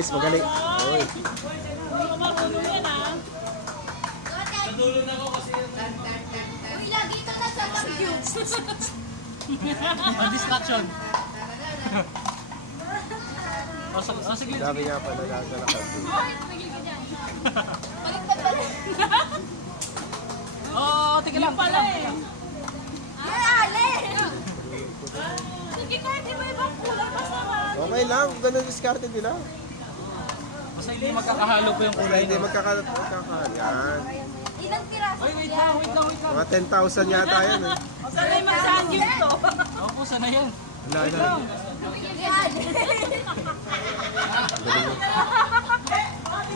Guys, magaling. Oy. Marunong yan ah. Nadulo na ako kasi yung Uy, lagi ito na sa cute. distraction. Saglit. Sabi nga pala, nasa Baliktad pala. Oo, tika lang. Pala eh. Ay, ale! Sige kahit iba ibang kulay basta man. Okay lang, ganun diskarte nila. Kasi hindi magkakahalo po yung Kaya kulay. hindi magkakayan. Ilang piraso Ay, wait yan? lang, wait lang, wait lang. Mga 10,000 yata yan eh. Sanay mag-sandwich to. Opo, sana yan. Wala na. Yan.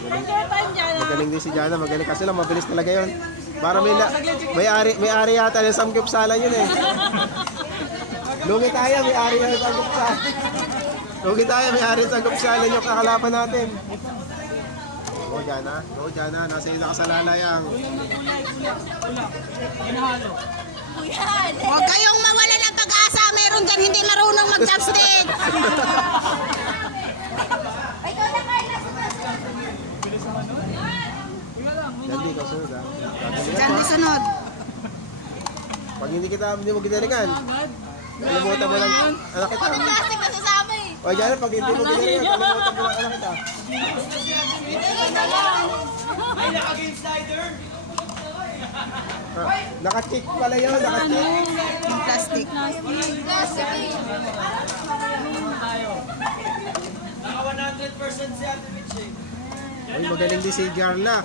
Enjoy time dyan ah. Magaling din si Jana, magaling. Kasi lang, mabilis talaga yun. Para may ari yata ng samgyupsalan yun eh. Lugi tayo, may ari ng samgyupsalan. Lugi tayo, may ari ng samgyupsalan yung kakalapan natin. Go Jana, nasa iyo nakasalalayang. Ginahalo. Yan. Huwag kayong mawala ng pag-asa. Meron dyan hindi marunong mag-chopstick. Ay, ikaw na Carla. Dali, ikaw sunod ha. Diyan di sunod. Pag hindi mo ginalingan, kalimutan mo lang anak kita. Plastic na sasama eh. O Jana, pag hindi mo ginalingan, kalimutan mo lang anak kita. Ay, naka-game slider. Naka-chick pala yun, naka-chick. Yung plastic. Plastic eh. Naka 100% si Ate Mitch eh. Uy, magaling din si Garla.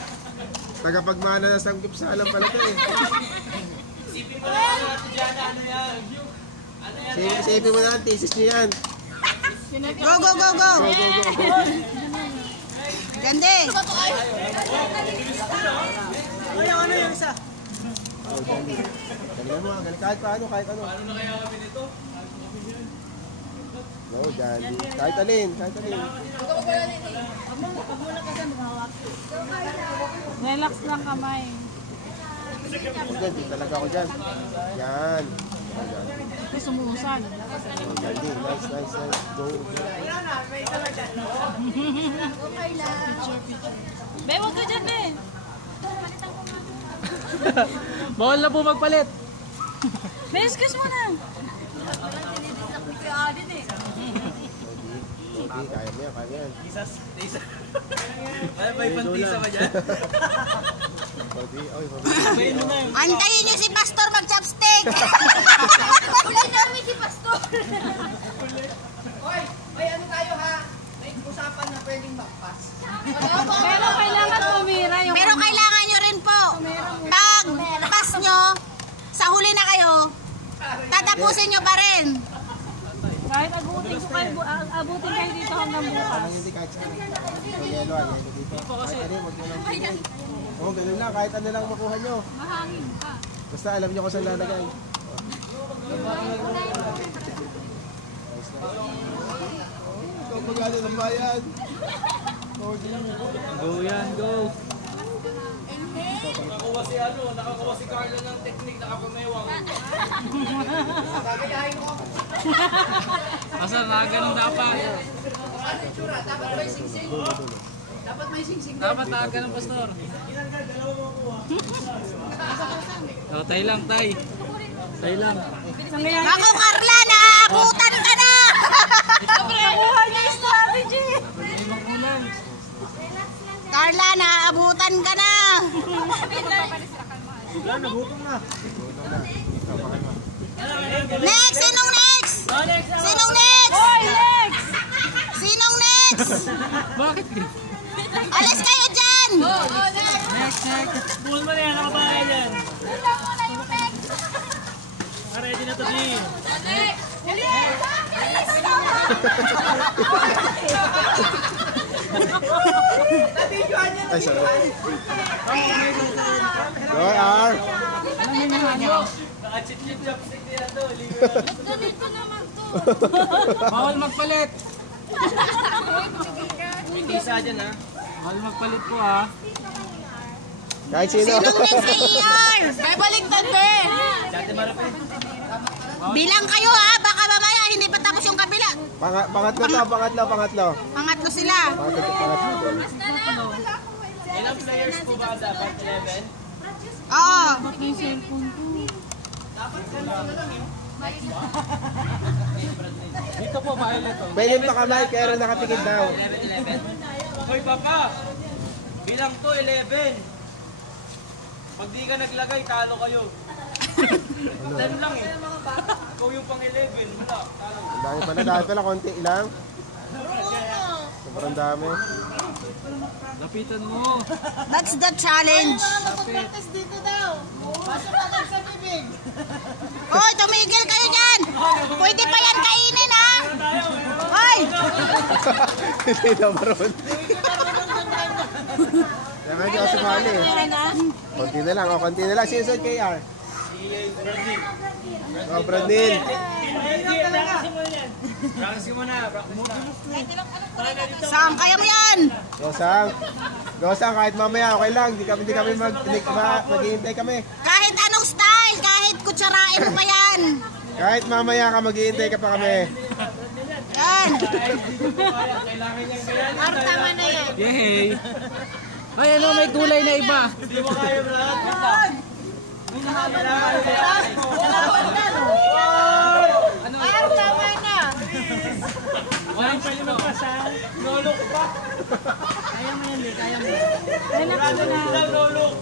Tagapagmana ng samgyupsalan pala ito eh. Isipin mo lang ano Ate Jana, ano yan? Ano yan? Isipin mo na, thesis niyo yan. Go, go, go, go. Go, go, go. Gande. Ano yung isa? Oh, galing. Galingan mo, galing. Kahit paano, kahit ano. Ano na kaya kami nito? No, galing. Kahit alin, kahit alin. Relax lang kamay. Yan, di talaga ako dyan. Yan. Ito sumusan. Oh, galing. Nice. Go. Be, huwag ka dyan eh. Bawal na po magpalit. Be, excuse mo na. Hindi, kaya mo yan, kaya mo yan. Tisa. Ano ba yung tisa ba dyan? Pwede, oy, Bayin mo na yun. Antayin niyo si Pastor mag-chopstick. Kulay namin si Pastor. May ano tayo ha? May usapan na pwedeng bakpas. Pero kailangan tumira yung... Pero kailangan nyo rin po. Pag pass nyo, sa huli na kayo, tatapusin nyo pa rin. Kahit abutin kayo dito hanggang bukas. Hindi kahit saan. So, yelo dito. Kahit ano, wag nyo lang tingin. Oo, ganun lang. Kahit ano lang makuha nyo. Mahangin ka. Basta alam nyo kung saan lalagay. Ikaw magano ng bayan. Go yan, go. Nakakuha si nakakuha si Carla ng technique, nakapamewang. Gagayahin ko. Asa, ganun dapat. Dapat may singsing. Dapat may singsing. Dapat ganun, Pastor. Oh, tay lang, tay. Tay lang. Ako, Carla, naaabutan ka na. Nakuha niya yung strategy. Carla, naaabutan ka na. Next, sinong next? Sinong next? Hoy, Lex! Sinong next? Bakit? Alis kayo dyan. Bull mo na yan, nakabahay yan. Ready na to, si. Ay, sorry. Go, R. Naka-chip-chip chopstick nila to. Ganito naman to. Bawal magpalit. May tisa dyan, ha? Bawal magpalit po, ha? Kahit sino. Sinong next kay ER? May baliktad be. Dati marapin. Bilang kayo ha, baka mamaya hindi pa tapos yung kabila. Pangatlo to, pangatlo. Pangatlo sila. Pangatlo. Ilang players po ba dapat? 11? Oo. May cellphone ko. Dito po, violet to. Pwede pa kamay, pero nakatikid daw. 11. Hoy, papa! Bilang to, 11. Pag di ka naglagay, talo kayo. 10 lang eh. Ikaw yung pang 11. Wala, talo. Ang dami pala, dahil pala konti lang. Sobrang dami. Lapitan mo. That's the challenge. Practice dito daw. Pasok agad sa bibig. Hoy, tumigil kayo dyan. Pwede pa yan kainin, ha? Hoy! Hindi na maroon. Kaya nga di ako sumali eh. Konti na lang, konti na lang. Sinusod KR. Oh, Brandin. Practice mo na. Saan kaya mo yan? Gosang, kahit mamaya, okay lang. Hindi kami maghihintay kami. Kahit anong style, kahit kutsarain mo pa yan. Kahit mamaya ka, maghihintay ka pa kami. Yan. Tama na yan. Yay! Ay, ano, may kulay na iba. Hindi mo kaya lahat. Tama na. Walang pwede magpasal. Lolok pa. Kaya mo yan, kaya mo. Lolok.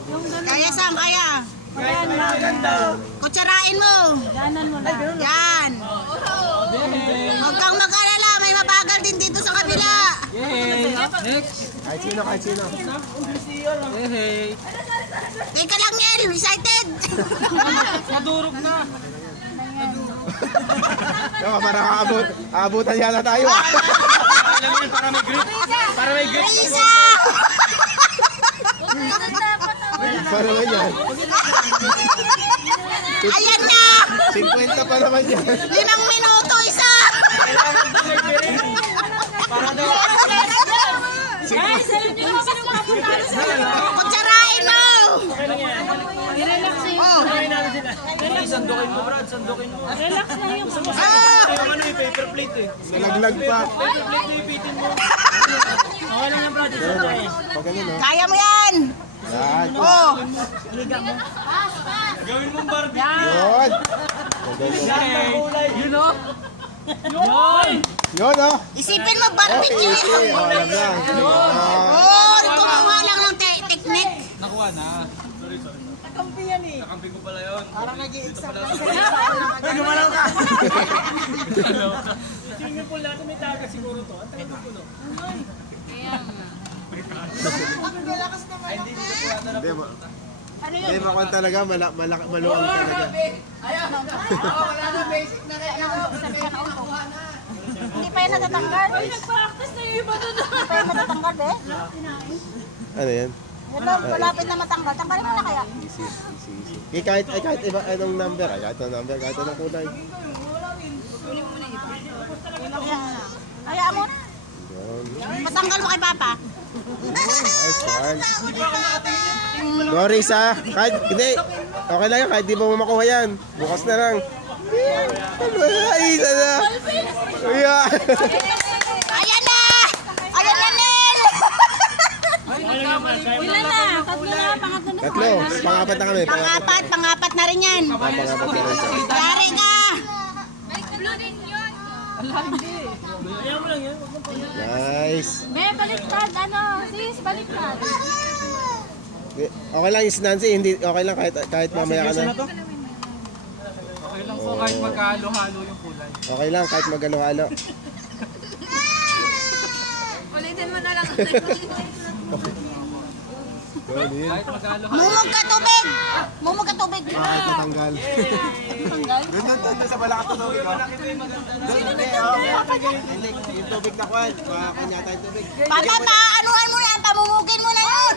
Kaya saan kaya? Guys, may maganda. Kutsarain mo. Ganan mo lang. Yan. Huwag kang mag-alala, may mabagal din dito sa kabila. Yay! Next! Kahit sino. Hey! Teka lang, Nel, excited. Madurog na! Diba, para aabutan yata tayo. Alam yan, para may grip. Para may grip. Risa! Pa naman yan. Ayan na! 50 pa naman yan. 5 minuto, isa! Para daw. Guys, alam niyo kung sino papunta sa Kutsarain mo! Oh! Sandukin mo, Brad. Sandukin mo. relax na yung Ah! Yung ano yung paper plate eh. Nalaglag pa. Paper plate na ipitin mo. Okay lang yan, Brad. Pag ganun, no? Kaya mo yan! Yan. Oh! Gawin mong Barbie. Yun. Hey! You know? Yun! Yun, oh. Isipin mo, Okay, barbecue! easy. Oh, alam na. Oh! Kumuha lang ng technique. Nakuha na. Kampi yan eh. Nakampi ko pala yun. Parang nag-i-exam na Gumalaw ka! Swimming pool natin may taga siguro to. Ang tagal ng puno. Ang lakas naman ako. Hindi, hindi, makuha talaga. Maluwang talaga. Ayaw. Wala na basic na kaya. Nakuha na. Hindi pa yan natatanggal. nag-practice na yung iba doon. Hindi pa yan natatanggal, eh. Ano yan? Ito, malapit na matanggal. Tanggalin mo na kaya. Easy. Kahit iba, anong number? Kahit anong kulay. Kaya mo na. Yun. Patanggal mo kay Papa. Nice one. Doris, ha? Kahit, hindi. Okay lang yan, kahit di mo makuha yan. Bukas na lang. Isa na. Ayan. Ayan na! Ayan na, Nel! Ilan na? Tatlo na, pangatlo na. Tatlo. Pangapat na kami. Pangapat na rin yan. Pangapat na rin siya. Yari ka! Nice. May baliktad, ano? Sis, baliktad. Okay lang yung si Nancy, hindi okay lang kahit mamaya ka na. Okay lang po kahit magkahalo-halo yung kulay. Okay lang kahit magalo-halo. Ulitin mo na lang. Yun. Kahit magkahalo-halo. Mumog ka tubig! Mumog ka tubig! Kahit matanggal. Doon sa balak at tubig. Hindi, yung tubig na kwan. Kanyata yung tubig. Papa, paanuhan mo yan! Pamumugin mo na yun!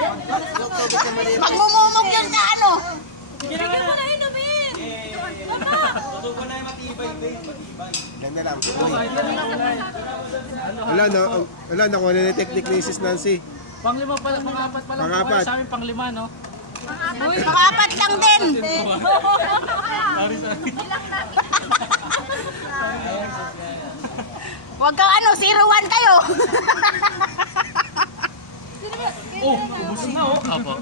Yung tubig na mali. Magmumumog yun sa ano! Bigyan mo na inumin. Tutubo na yung matibay, babe. Matibay. Ganda lang. Wala, nakuha na yung technique ni Sis Nancy. Panglima pala, pangapat pala. Pangapat. Sa amin panglima, no? Pangapat lang din! Huwag kang 01 kayo. Oh, ubus na oh. Apo.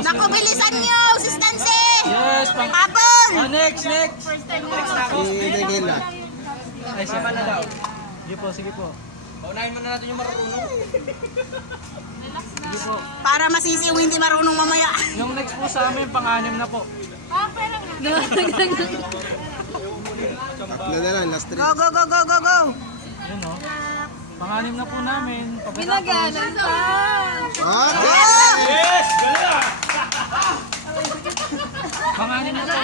Naku, bilisan nyo, sustansi. Yes, pang... Habol. Oh, next. Next na ako. Inigil na. Ay, sama na daw. Sige po. Paunahin muna natin yung marunong. Sige po. Para masisi yung hindi marunong mamaya. Yung next po sa amin, pang-anim na po. Tatlo na lang, last 3. Go, go, go, go, go, go. Yun o. Pang-anim na po namin. Ginaganan pa. Okay! Yes! Galing! Pang-anim na po.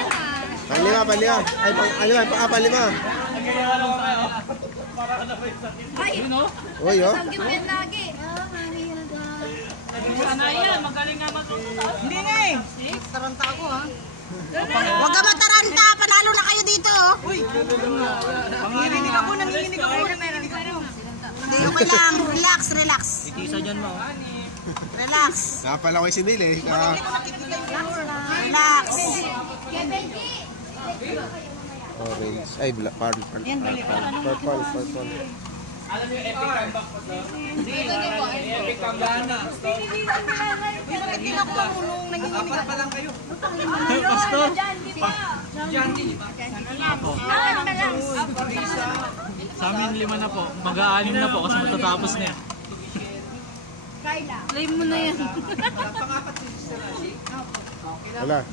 Panlima. Ay, panlima. Nagkaya lang kayo. Yun o. Uy, oh. Gimpen lagi. Sana yan, magaling nga magtututo. Hindi nga eh. Huwag ka mataranta, panalo na kayo dito. Nanginginig ako. Hindi, okay lang. Relax. Itisa dyan mo. Relax. Napala ko yung sinil eh. Relax. Orange. Ay, purple. Alam niyo, epic comeback po to? Epic comeback na. Apat pa lang kayo. Pastor? Jandy, di ba? Sa amin 5 na po. Mag-aanim na po kasi matatapos na yan. Lame mo na yan. Wala.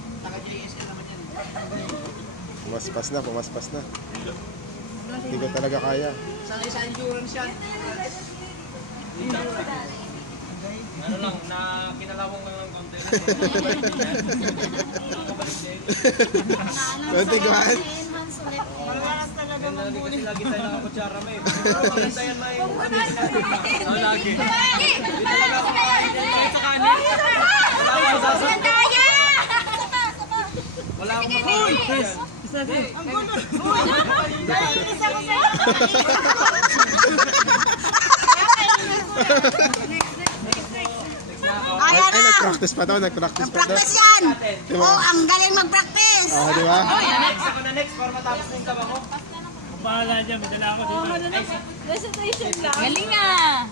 Pumaspas na. Hindi ko talaga kaya. Sanay sa endurance yan. Ano lang, na kinalawang lang ng konti. Konti kuhan. Ganda lagi kasi lagi tayo nakakutsara may. Hintayan na yung lagi. Sa kanin. Wala akong makakita. Ayan na. Nag-practice pa to. Practice yan. Oh, ang galing mag-practice. Oh, di ba? Next ako na next para matapos na yung taba ko. Recitation lang. Galing nga.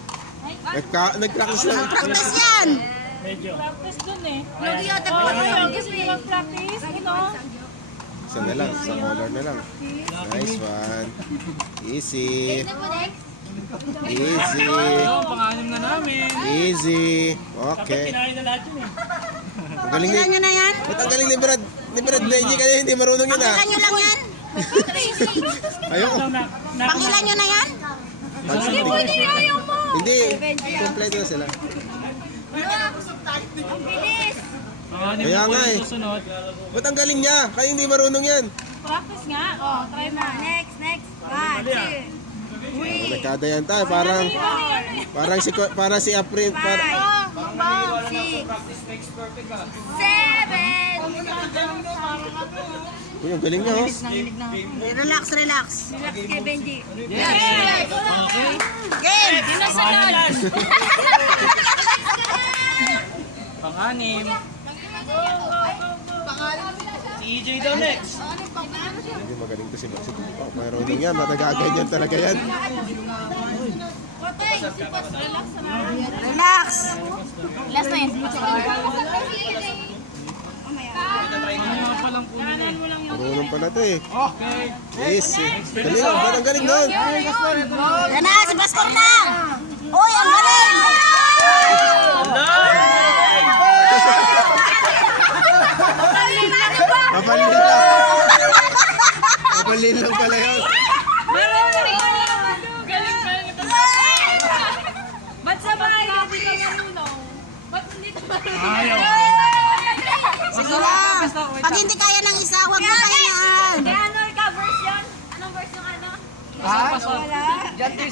Nag-practice lang. Practice yan. Practice dun eh. Lugi yata Oo, pa. gusto niyo mag-practice. Ano? Isa na lang. Isang color na lang. Nice one. Easy. Pang-anim na namin. Easy. Okay. Ang galing Ilan nyo na yan? Ba't ang galing ni Brad Benji kaya hindi marunong yun ah? Pangilan nyo lang yan? Ayoko. Pangilan nyo na yan? Hindi. Kompleto na sila. Pang-anim Kaya na po nga eh. yung susunod. Ba't ang galing niya? Kaya hindi marunong yan. Practice nga. Oh, try mo. Next. 1, 2, Nagkada yan tayo. Parang si Aprin. 5, 6, Practice makes perfect ah. 7. Uy, ang galing niya oh. Relax. Relax kay Benji. Okay. Game! Dinasalan. Pang-anim. Si EJ daw next. Hindi magaling to si Maxit. Marunong yan. Matagaganyan talaga yan. Relax. Last na yun. Ano pa lang po yun eh. Marunong pala to eh. Okay. Easy. Galing. Ba't ang galing nun? Yan na, si Pastor na. Uy, ang galing! Mapalin lang pala yun. Galing pa rin ito. Ba't sa bahay hindi ka marunong? Ba't hindi ka marunong? Ayaw. Sige lang. Pag hindi kaya ng isa, huwag mo kayaan. Kaya ano ka verse yun? Anong verse yung ano? John 3:16.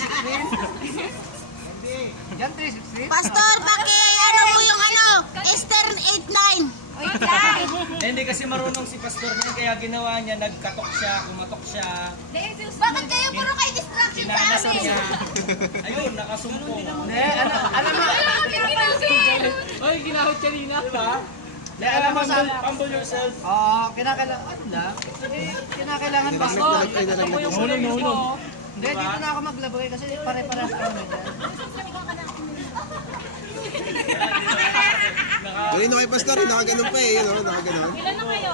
John 3:16. Pastor, ano mo yung Esther 8:9. Wait lang. Hindi kasi marunong si pastor niya kaya ginawa niya, nagkatok siya, kumatok siya. Bakit kayo puro kayo distraction sa Kinanas amin? niya. Ayun, nakasumpong. Alam mo, Oy, ginahot kanina. Diba? Alam mo, humble yourself. kinakailangan ba? Nalaglag. Hulong. Hindi, dito na ako maglabay kasi pare-parehas kami na dyan. Kanino kay Pastor, nakaganon pa eh. Yun, oh, nakaganon. Ilan na kayo?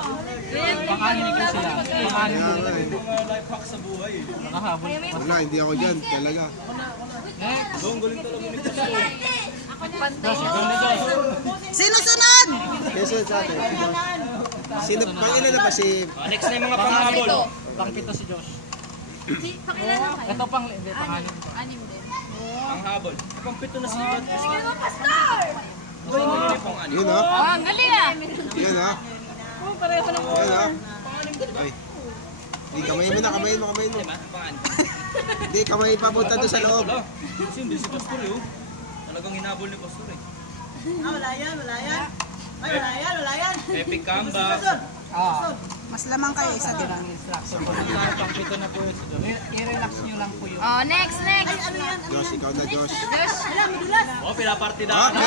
Pang-anim kasi lang. Pang-anim Kaya nga eh. Mga life hack sa buhay. nakahabol. Wala, hindi ako dyan. Talaga. Ang galing talaga ni Pastor. Sino sunod? Keso sa atin. Sino, pangilan na ba si... Next na yung mga panghabol. Pang-pito si Josh. Pakilan na kayo? Ito pang-anim. Anim din. Panghabol. Pang-pito na si Ibat. Yun oh. Oh, ang galing ah! Yun oh. Pareho na Yun oh. Ay. Hindi, kamayin mo na, kamayin mo. Hindi, kamayin pa punta doon sa loob. Kasi hindi si Pastor eh. Talagang hinabol ni Pastor eh. Wala yan. Epic comeback. Mas lamang kayo isa din. Instruction ko na pang-pito na po si Josh. I-relax nyo lang po yung... Oh, next! Josh, ikaw na, Josh. Oh, pinapartida. Okay!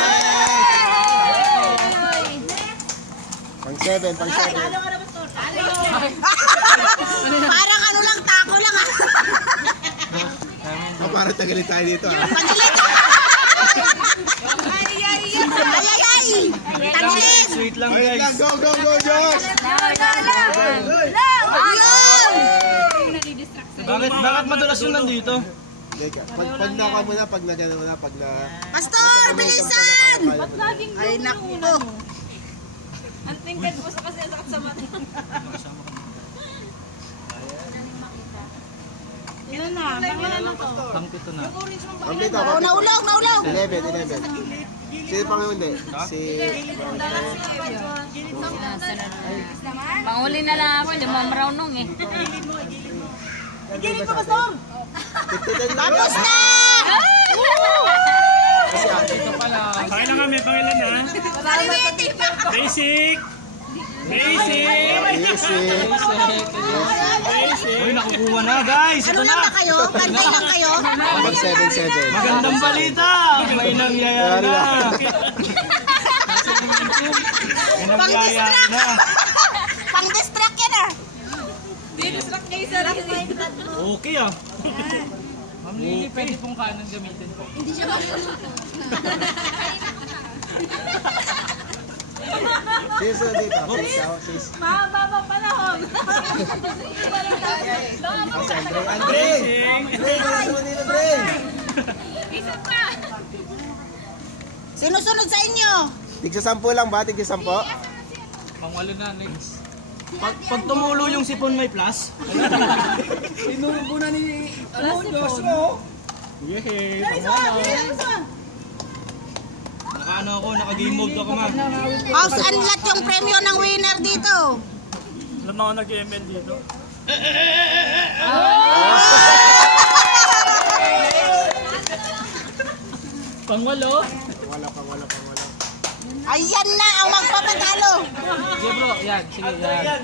Pang 7, pang 7. Parang ano lang, tako lang ah. Oh, parang tagalit tayo dito ah. Tagilid! Ay! Tagilid! Sweet lang Wait lang, guys. go, Josh! Bakit madalas yung nandito? Teka, pag naka mo na, pag nagano mo na, pag na... Pastor, bilisan! Ba't laging Ay, yung naku. una mo? Ang tingkad mo sa kasi sakit sa mata. Ilan na? Pangilan na to? Pang-pito na. Pagkita, Oh, naulaw! 11. Sino pang hindi? Si... Panguli na lang ako, limang round nung eh. Tititin lang Tapos yun. na! Kasi Pakailan kami, pakailan na. Saliwiti pa! Basic! Basic! Basic. Uy, nakukuha na guys. Ano lang ba kayo? Pantay lang kayo? Pag 7. Magandang balita. May nangyayari na. May nangyayari na. Pang-distract yan ah! Didistract kayo sa rin. Okay ah. Ma'am Lily, pwede pong kanan gamitin po. Sino sino dito? Sis. Mahaba pa panahon. Andre! Wala naman dito, Andre! Isa pa. Sinusunod sa inyo? Tigsa 10 lang ba? Tigsa 10? Pang-walo na, next. Pag tumulo yung sipon may plus. Inurubo na ni... Ano, Josh mo? Nakaano ako, naka-game mode ako ma'am. House unlock yung premyo ng winner dito. Alam na ako nag-ML dito. Pang-walo? Wala. Ayan na ang magpapatalo. Sige bro, yan. Sige, yan.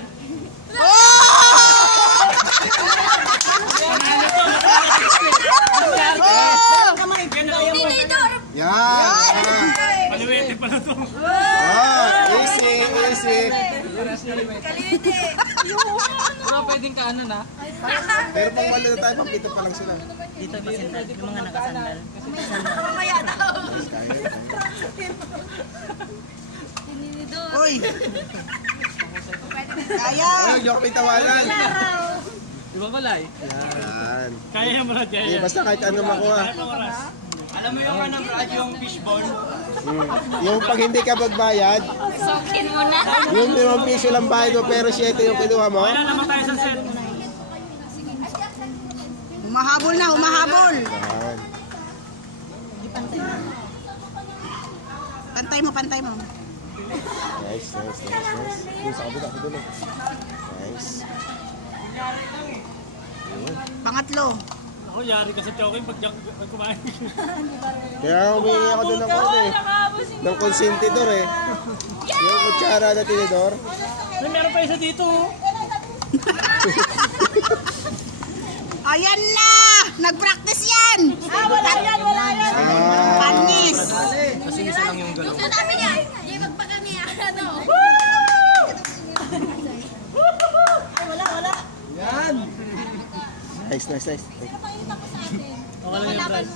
Yan! Paliwete pala to. Oh, easy. Bro, pwedeng kanan na. Pero pang 8 na tayo, pang 7 pa lang sila. Dito pa sila, yung mga nakasandal. Uy. Kaya. Ay, huwag niyo kami tawanan. Di ba balay? Yan. Kaya mo na Eh, dyan. basta kahit ano makuha. Alam mo yung anong yung fishbone? Yung pag hindi ka magbayad, Sokin mo na. yung 5 piso lang bayad mo pero 7 yung kinuha mo. Kaya naman tayo sa set. Humahabol na, humahabol. Yan. Pantay mo. Nice. Doon sa kabila, sa dulo. Nice. Pangatlo. Ako, yari ka sa choking pag kumain. Kaya humingi ako doon ng ng konsentidor eh. Yung kutsara na tinidor. May meron pa isa dito. Ayan na! Nag-practice yan! Wala yan! Panis! Kasi isa lang yung galaw. Gusto namin yan. Di magpagami ano. Nice. Nice. Okay lang yung price.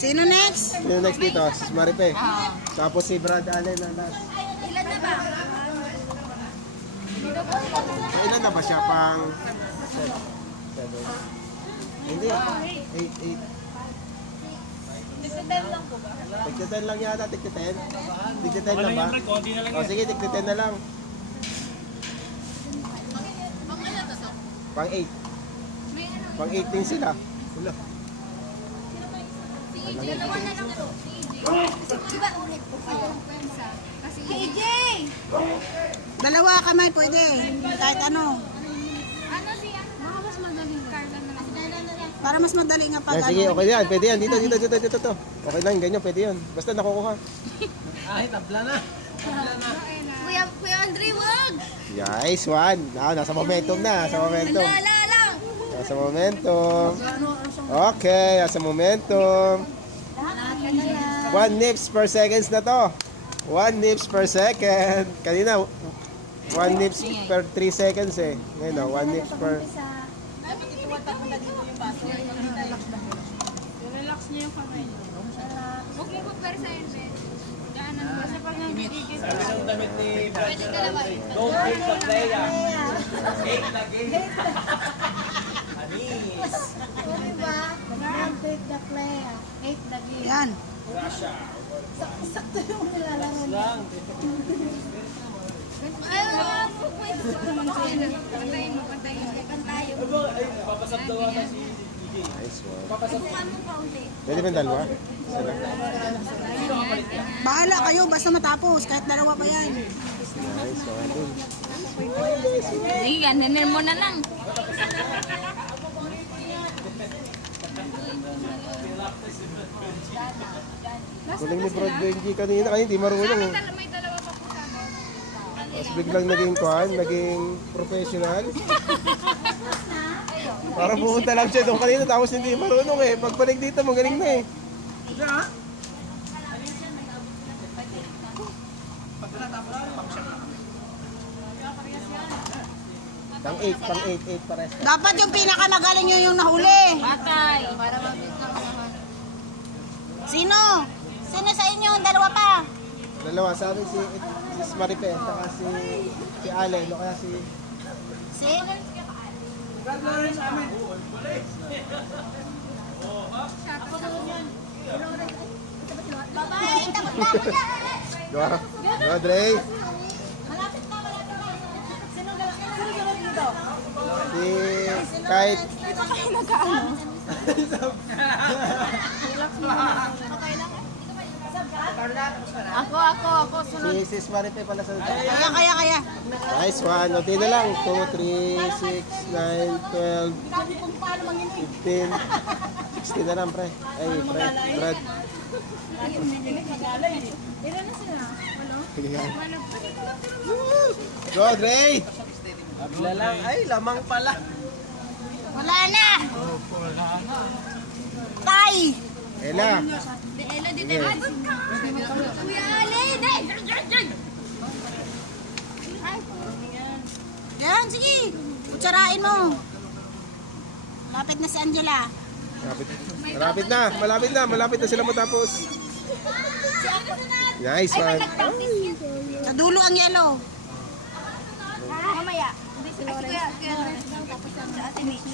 Sino next? Sino next dito? Si Maripe. Tapos si Brad Allen na last. Ilan na ba? Ilan na ba siya? Pang... 7. Hindi. 8. Nagtatan lang po ba? Tigti 10 lang yata. Tigti 10. Tigti 10 Okay lang lang ba? yung price. Konti na lang O yan. sige, tigti 10 na lang. Pang 8. Pang 18 sila. Wala. Dalawa na lang ito. Diba ulit po kayo? Kasi KJ! Dalawa kamay pwede. Kahit ano. Ano siya? Baka mas magaling Carla na lang. Para mas madali nga pag Yan, sige, ano. okay yan. Pwede yan. Dito. Okay lang, ganyan. Pwede yan. Basta nakukuha. Ay, tabla na. Kuya Andre, wag! Nice one. Nasa momentum na. Nasa momentum. Ala lang! Nasa momentum. Okay, nasa momentum. 1 nips per seconds na to. 1 nips per second. Kanina, 1 nips per 3 seconds eh. Ngayon, 1 nips per... Relax niya yung kamay niyo. Huwag mo pagpare sa yun, Ben. Daanan mo. Kasi pag nagigigil Sabi ng damit ni Brad Pwede dalawa. Don't break the play ah. 8 na game. Anis. Yan. Lang. Ayaw mo. Pantayin mo. Pantayin mo. Ay, papasabdawa na si DJ. Nice one. Subukan mo pa uli. Pwede ba yung dalawa? Bahala kayo basta matapos. Kahit dalawa pa yan. Nice one. Sige, ganun mo na lang. Kuling ni Brad Benji kanina. Kanina hindi marunong eh. May dalawa pa po sa Tapos biglang naging kuhan, naging professional. Parang pumunta lang siya doon kanina tapos hindi marunong eh. Pagbalik dito, magaling na eh. Pang 8 pares. Dapat yung pinakamagaling yun yung nahuli. Patay. Sino? Sino sa inyo? Dalawa pa. Dalawa, sa amin si Maripe, saka si Allen, o kaya si... Si? Babae, tapos na ako yan! Go, Dre. Si kahit Ako. si Sis Maripe pala sa Kaya. Nice one. O, na lang. 2, 3, 6, 9, 12, 15, 16 na lang, pre. Ay, pre. Brad. Sige nga. Go, Dre! Tabla lang. Ay, lamang pala. Wala na. Tay. Ela. Ella, di tayo. Kuya Alin! Yan, sige. Kutsarain mo. Lapit na si Angela. Malapit na sila matapos. Nice one. Sa dulo ang yellow. Mamaya. Ay, si Kuya. Tapos sa ate Mitch.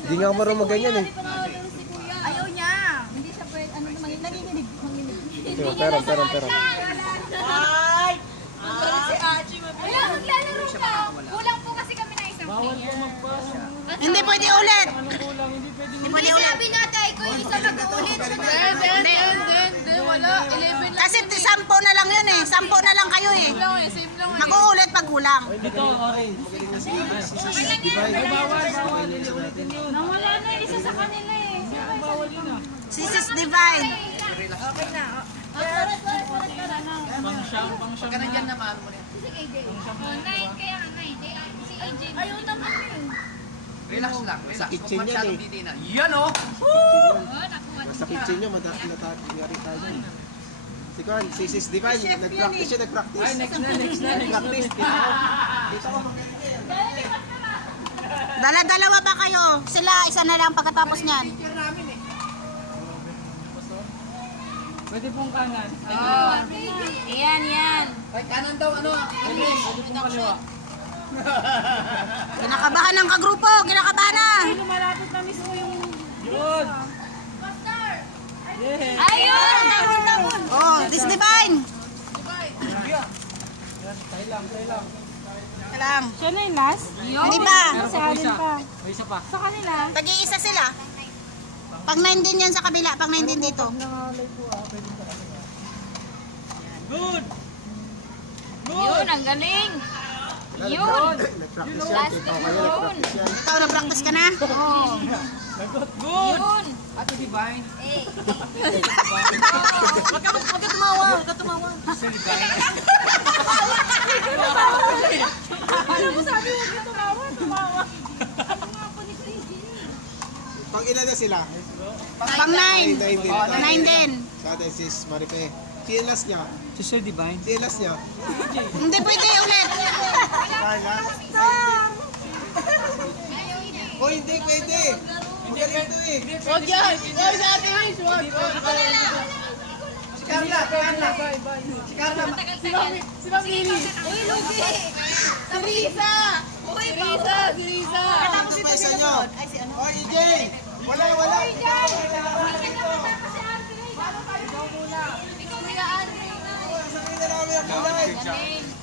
Hindi nga ako marunong ganyan eh. Ayaw niya. Hindi siya pwede. Ano naman yun? Nanginginig. Pero. Wala, maglalaro ka. Kulang po kasi kami na isang player. Hindi pwede ulit. Hindi sabi nga tayo ko yung isa mag-uulit siya na. Hindi, wala. 11 lang. Kasi 10 na lang yun eh. 10 na lang kayo eh. Same lang. Mag-uulit pag kulang. Dito, orange. Nawala na yung isa sa kanila eh. Si Sis Divine. Okay na. Pagka nandyan naman mo rin. Si AJ. 9 kaya nga 9. Si AJ. Ayaw naman yun. Relax lang, relax. kitchen Huwag yan masyadong eh. titina. Yan oh! Sa kitchen nyo, natagari tayo dyan. Si Kwan, si Sis Divine, nag-practice siya, nag-practice. Ay, next na. Nag-practice. Dito ko. Dala-dalawa ba kayo? Sila, isa na lang pagkatapos niyan. Teacher namin eh. Pwede pong kanan. Oh, yan, yan. Ay, kanan daw, ano? Pwede pong kaliwa. Kinakabahan ng kagrupo, kinakabahan na. Lumalapit na mismo yung... Yun! Yeah! Ayun! Oh, this divine. Tayo lang. Kalam. Siya na yung last? Hindi pa. Sa atin pa. May isa pa. Sa kanila. Tag-iisa sila. Pag 9 din yan sa kabila, pag 9 din dito. Good! Yun, ang galing. Yun. Nag-practice yan. Ikaw kayo, nag-practice yan. Ikaw, na-practice ka na? Good! Yun. Ate Divine. Huwag ka tumawa, huwag ka tumawa. Ano mo sabi mo ka tumawa? Tumawa. Pang ilan na sila? Pang 9. 9 din. 9 din. Sa atin, sis Marife. Sino last niya? Si Sir Divine. Sino last niya? Hindi pwede ulit. Carla? Oh, hindi pwede. Hindi pwede eh. Huwag yan! Huwag sa atin eh! Huwag! Si Carla! Si Carla! Si Ma'am Lily! Uy, Lugi. Teresa! Teresa! Teresa! Ano pa isa nyo? Oh, EJ! Wala! Sabihin na namin ang kulay.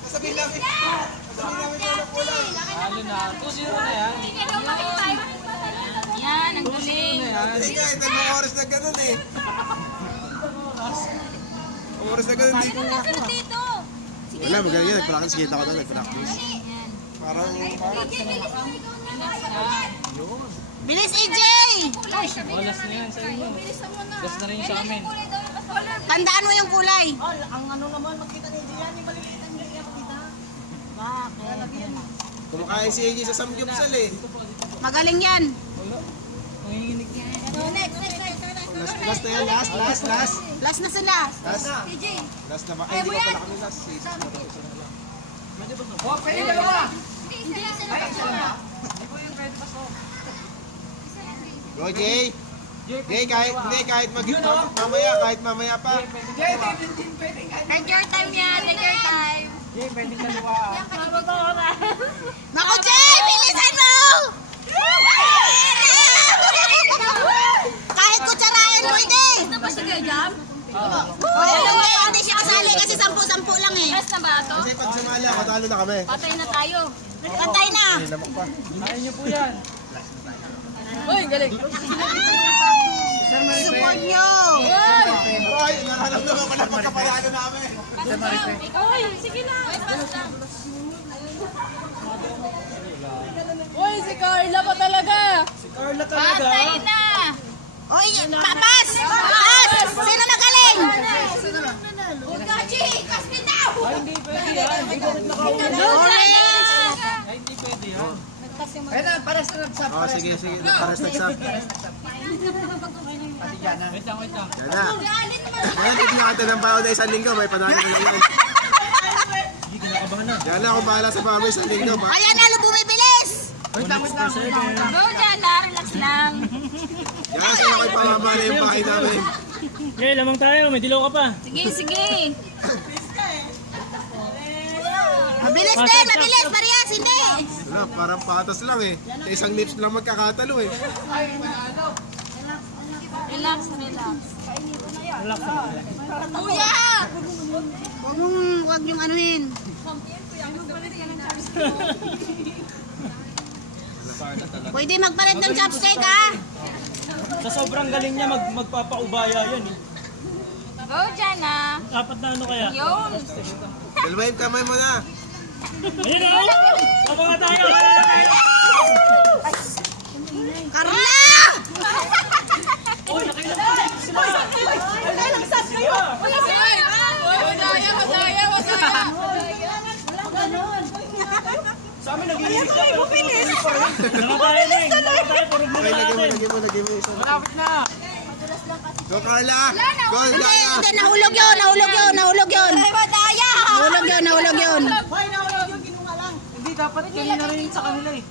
Sabihin namin ang kulay. Halo na. 2-0 na yan. Yan, ang galing. Hindi ka, tatlong oras na ganun eh. Oras na ganun dito. Dito. Wala, magaling yan. Nag-practice. Kita ko doon, nag-practice. Parang... Bilis, EJ! Oh, last na yan sa inyo. Last na rin sa amin. Tandaan mo yung kulay. Kumakain si AJ sa samgyupsal eh. Magaling yan. Nanginginig yan. Last na yan, last. Last na sila. Last na ba? Ay, hindi pa pala kami last. Oh, pwede dalawa! Go, Jay! Jay, kahit mamaya pa. Jay, din pwede. Take your time yan, take your time. Jay, pwede kaliwa. Naku, Jay! Bilisan mo! Kahit kutsarain mo, hindi. Tapos na kayo, Jam? Hindi siya kasali kasi 10-10 lang eh. Last na ba ito? Kasi pag sumali ako, talo na kami. Patay na tayo. Patay na. Lamok pa. Kain niyo po yan. Uy, galing. Support nyo. Ay, nararamdaman ko na pagkapayalo namin. Uy, sige na. Uy, si Carla pa talaga. Carla talaga. Patay na. Oy, papas! Papas! Sino magaling? Ay, hindi pwede yan. Hindi ko rin nakaulo. Orange! Ay, hindi pwede yan. Kaya na, para sa nag-sap. Oh, sige. Pares nagsap. Wait lang. Yan na. Ngayon, bibigyan ka ng baon na 1 linggo. May panalo na lang yan. Hindi kinakabahan na. Yan na, kung bahala sa pamay 1 linggo. Ayan na, bumibilis! Go dyan, relax lang. Yan na, sa'yo kayo pamamala yung bahay namin. Okay, lamang tayo. May dilaw ka pa. Sige, sige. Mabilis din, mabilis! Marias, hindi! Wala, parang patas lang eh. Sa isang lips lang magkakatalo eh. Relax, relax. Relax. Kuya! Huwag yung anuhin. Pwede magpalit ng chopstick, ha? Sa sobrang galing niya, magpapaubaya yan eh. Go dyan, ah. Apat na ano kaya? Yun. Dalawa yung kamay mo na. Ayun o! Kapanga tayo! Carla! Uy, nakailang pa sila! Nakailagsat kayo! Sa amin, nag-iisip ka. Naman tayo, Ning. Naman tayo, purog mo Okay, na natin. lagyan mo isa. Malapit na! Go, Carla! Go, Hindi, Carla! hindi, nahulog yun. Nahulog yun. Ay, madaya! Nahulog yun. Hindi dapat Dapat kayo na rin sa kanila eh.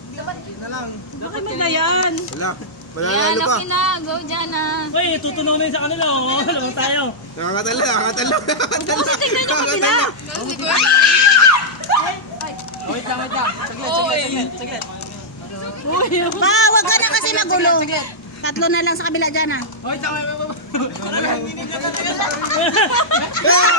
Bakit mo na yan? Wala. Yan, Mananalo pa. okay na. Go, Jana. Uy, tutunaw na yun sa kanila. Oo, alam tayo. Nakakatala, nakakatala. Kasi tignan yung kabila. Wait lang. Saglit. Ba, wag ka na kasi magulo. Tatlo na lang sa kabila dyan, ha. Wait lang. Ah!